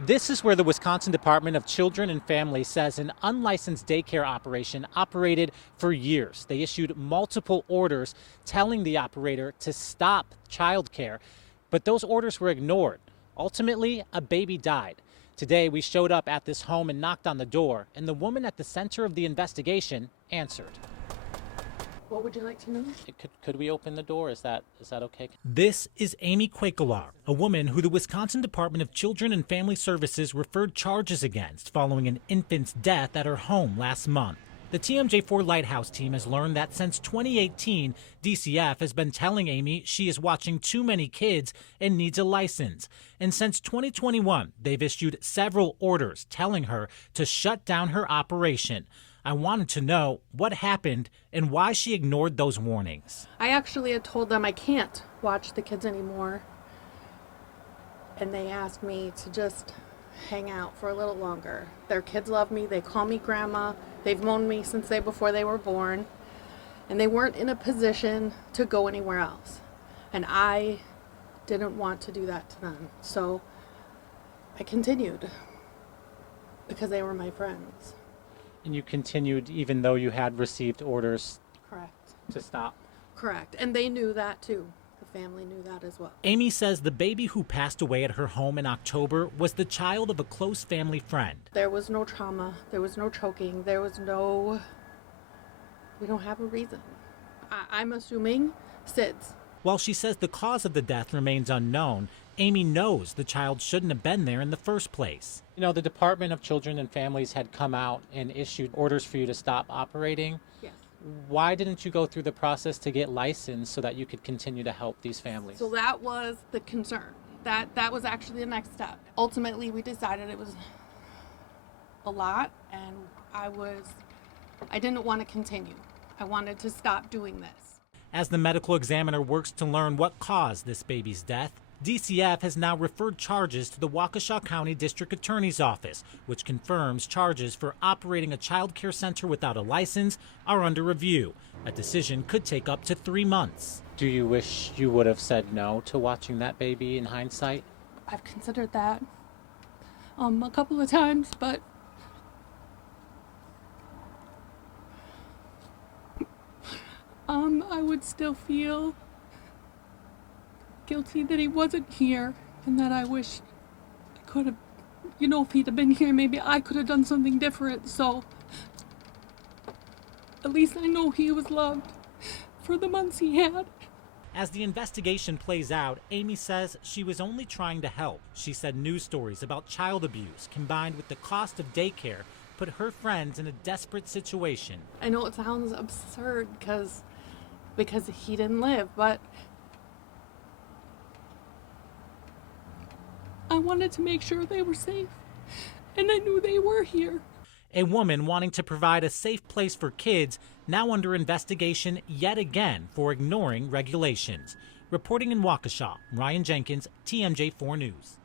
This is where the Wisconsin Department of Children and Families says an unlicensed daycare operation operated for years. They issued multiple orders telling the operator to stop childcare, but those orders were ignored. Ultimately, a baby died. Today, we showed up at this home and knocked on the door, and the woman at the center of the investigation answered. What would you like to know? Could we open the door? Is that okay? This is Amy Quakkelaar, a woman who the Wisconsin Department of Children and Family Services referred charges against following an infant's death at her home last month. The TMJ4 Lighthouse team has learned that since 2018, DCF has been telling Amy she is watching too many kids and needs a license. And since 2021, they've issued several orders telling her to shut down her operation. I wanted to know what happened and why she ignored those warnings. I actually had told them I can't watch the kids anymore. And they asked me to just hang out for a little longer. Their kids love me. They call me grandma. They've known me since before they were born. And they weren't in a position to go anywhere else. And I didn't want to do that to them. So I continued because they were my friends. And you continued even though you had received orders Correct. to stop? Correct. And they knew that too. The family knew that as well. Amy says the baby who passed away at her home in October was the child of a close family friend. There was no trauma. There was no choking. We don't have a reason. I'm assuming SIDS. While she says the cause of the death remains unknown, Amy knows the child shouldn't have been there in the first place. You know, the Department of Children and Families had come out and issued orders for you to stop operating. Yes. Why didn't you go through the process to get licensed so that you could continue to help these families? So that was the concern. That was actually the next step. Ultimately, we decided it was a lot, and I didn't want to continue. I wanted to stop doing this. As the medical examiner works to learn what caused this baby's death, DCF has now referred charges to the Waukesha County District Attorney's Office, which confirms charges for operating a child care center without a license are under review. A decision could take up to 3 months. Do you wish you would have said no to watching that baby in hindsight? I've considered that a couple of times, but I would still feel guilty that he wasn't here, and that I wish I could have, if he'd have been here, maybe I could have done something different. So at least I know he was loved for the months he had. As the investigation plays out, Amy says she was only trying to help. She said news stories about child abuse combined with the cost of daycare put her friends in a desperate situation. I know it sounds absurd because he didn't live, but I wanted to make sure they were safe, and I knew they were here. A woman wanting to provide a safe place for kids now under investigation yet again for ignoring regulations. Reporting in Waukesha, Ryan Jenkins, TMJ4 News.